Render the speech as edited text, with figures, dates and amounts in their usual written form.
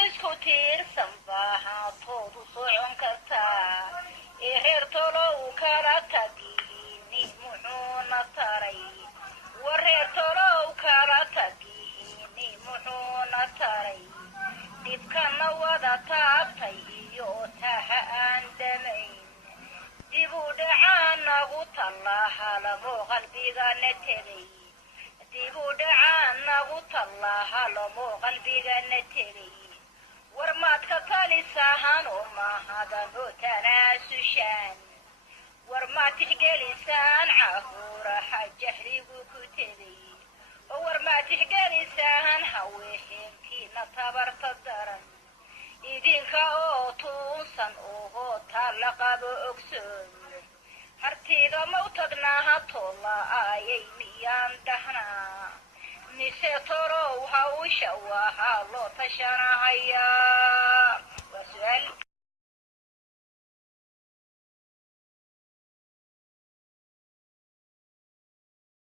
isku tiirsan baaha toodu socon kartaa reer tolow kala tagihiini muxuuna taray wareer tolow kala tagihiini muxuuna taray dhibkana wada taabtay iyo taha aan damayn dib u dhacaa nagu tallaha lamo qalbigana tegay dib u dhacaa nagu tallaha lamo qalbigana tegay war maad ka talisahan oo maahadan oo tanaasushaan war maad tixgelisaan caruuraha jahligu ku tegay war maad tixgelisaan haweenkiina tabarta daran idinka oo tuunsan oo taalla qabo ogsoon hartiida mawtadnaaha tolla ayay miyaan dhahnaa mise torow hawsha waxaa loo tashanahayaa waa su'aal